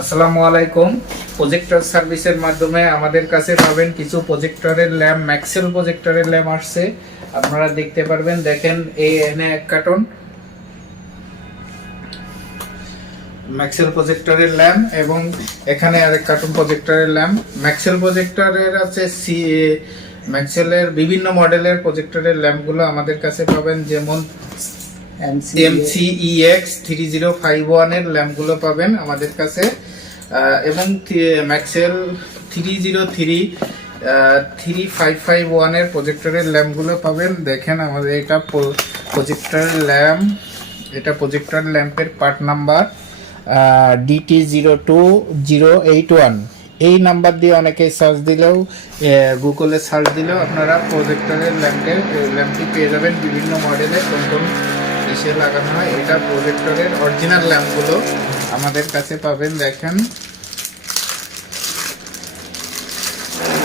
আসসালামু আলাইকুম। প্রজেক্টর সার্ভিসের মাধ্যমে আমাদের কাছে পাবেন কিছু প্রজেক্টরের ল্যাম্প, ম্যাক্সেল প্রজেক্টরের ল্যাম্প আসছে। আপনারা দেখতে পারবেন, দেখেন এই এনে এক কার্টন ম্যাক্সেল প্রজেক্টরের ল্যাম্প এবং এখানে আরেক কার্টন প্রজেক্টরের ল্যাম্প। ম্যাক্সেল প্রজেক্টরের আছে ম্যাক্সেলের বিভিন্ন মডেলের প্রজেক্টরের ল্যাম্পগুলো আমাদের কাছে পাবেন, যেমন MC-EX3051 এর ল্যাম্পগুলো পাবেন আমাদের কাছে, এবং ম্যাক্সেল 303e3551 এর প্রজেক্টরের ল্যাম্পগুলো পাবেন। দেখেন আমাদের এটা প্রজেক্টর ল্যাম্প, এটা প্রজেক্টর ল্যাম্পের পার্ট নাম্বার DT02081। এই নাম্বার দিয়ে অনেকে সার্চ দিলেও, গুগলে সার্চ দিলেও আপনারা প্রজেক্টরের ল্যাম্পটি পেয়ে যাবেন বিভিন্ন মডেলের, কোন কোন এসে লাগানো হয়। এটা প্রজেক্টরের অরিজিনাল ল্যাম্পগুলো আমাদের কাছে পাবেন। দেখেন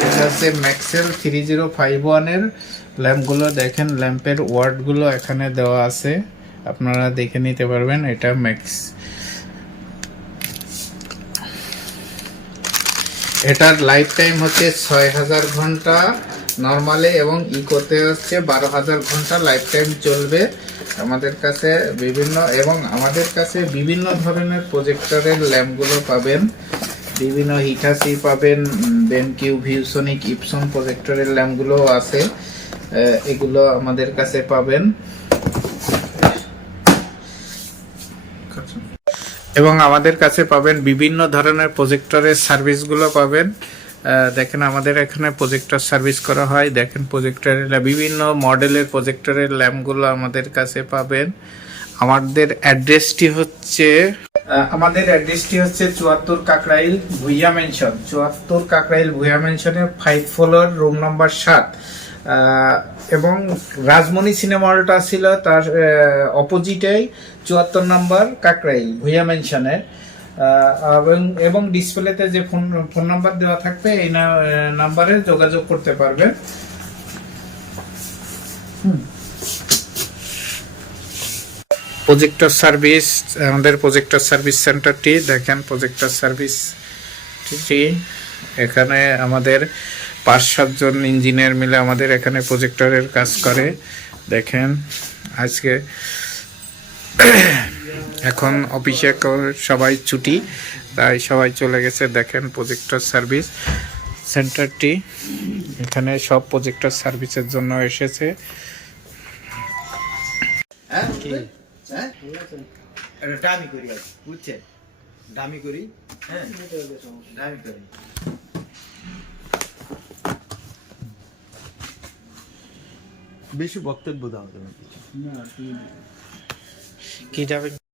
এটা হচ্ছে ম্যাক্সেল 3051 এর ল্যাম্পগুলো। দেখেন ল্যাম্পের ওয়ার্ডগুলো এখানে দেওয়া আছে, আপনারা দেখে নিতে পারবেন। এটা এটার লাইফ টাইম হচ্ছে 6000 ঘন্টা নরমালে, এবং ইকোতে হচ্ছে 12000 ঘন্টা লাইফ টাইম চলবে। আমাদের কাছে আমাদের কাছে বিভিন্ন ধরনের প্রজেক্টরের ল্যাম্পগুলো পাবেন, বিভিন্ন হিটাচি পাবেন, BENQ, VIEWSONIC, EPSON প্রজেক্টরের ল্যাম্পগুলো আছে, এগুলো আমাদের কাছে পাবেন। এবং আমাদের কাছে পাবেন বিভিন্ন ধরনের প্রজেক্টরের সার্ভিসগুলো পাবেন। দেখেন আমাদের এখানে প্রজেক্টর সার্ভিস করা হয়। দেখেন প্রজেক্টরের বিভিন্ন মডেলের প্রজেক্টরের ল্যাম্পগুলো আমাদের কাছে পাবেন। আমাদের অ্যাড্রেসটি হচ্ছে 74 কাকরাইল ভুইয়া মেনশন, 74 কাকরাইল ভুইয়া মেনশনের 5 ফ্লোর, রুম নাম্বার 7। এবং রাজমণি সিনেমা হলটা ছিল তার অপোজিটেই 74 নম্বর কাকরাইল ভুইয়া মেনশনের। এবং ডিসপ্লেতে যে ফোন নাম্বার দেওয়া থাকবে, এই নাম্বারে যোগাযোগ করতে পারবেন। প্রজেক্টর সার্ভিস, আমাদের প্রজেক্টর সার্ভিস সেন্টারটি দেখেন। প্রজেক্টর সার্ভিস এখানে আমাদের 5-7 জন ইঞ্জিনিয়ার মিলে আমাদের এখানে প্রজেক্টরের কাজ করে। দেখেন আজকে এখন অফিসে সবাই ছুটি, তাই সবাই চলে গেছে। দেখেন প্রজেক্টর সার্ভিস সেন্টারটি এখানে সব প্রজেক্টর সার্ভিসের জন্য এসেছে। দামি করি, বুঝছেন, দামি করি, হ্যাঁ দামি করি। বেশি বক্তব্য দাও, কি যাবে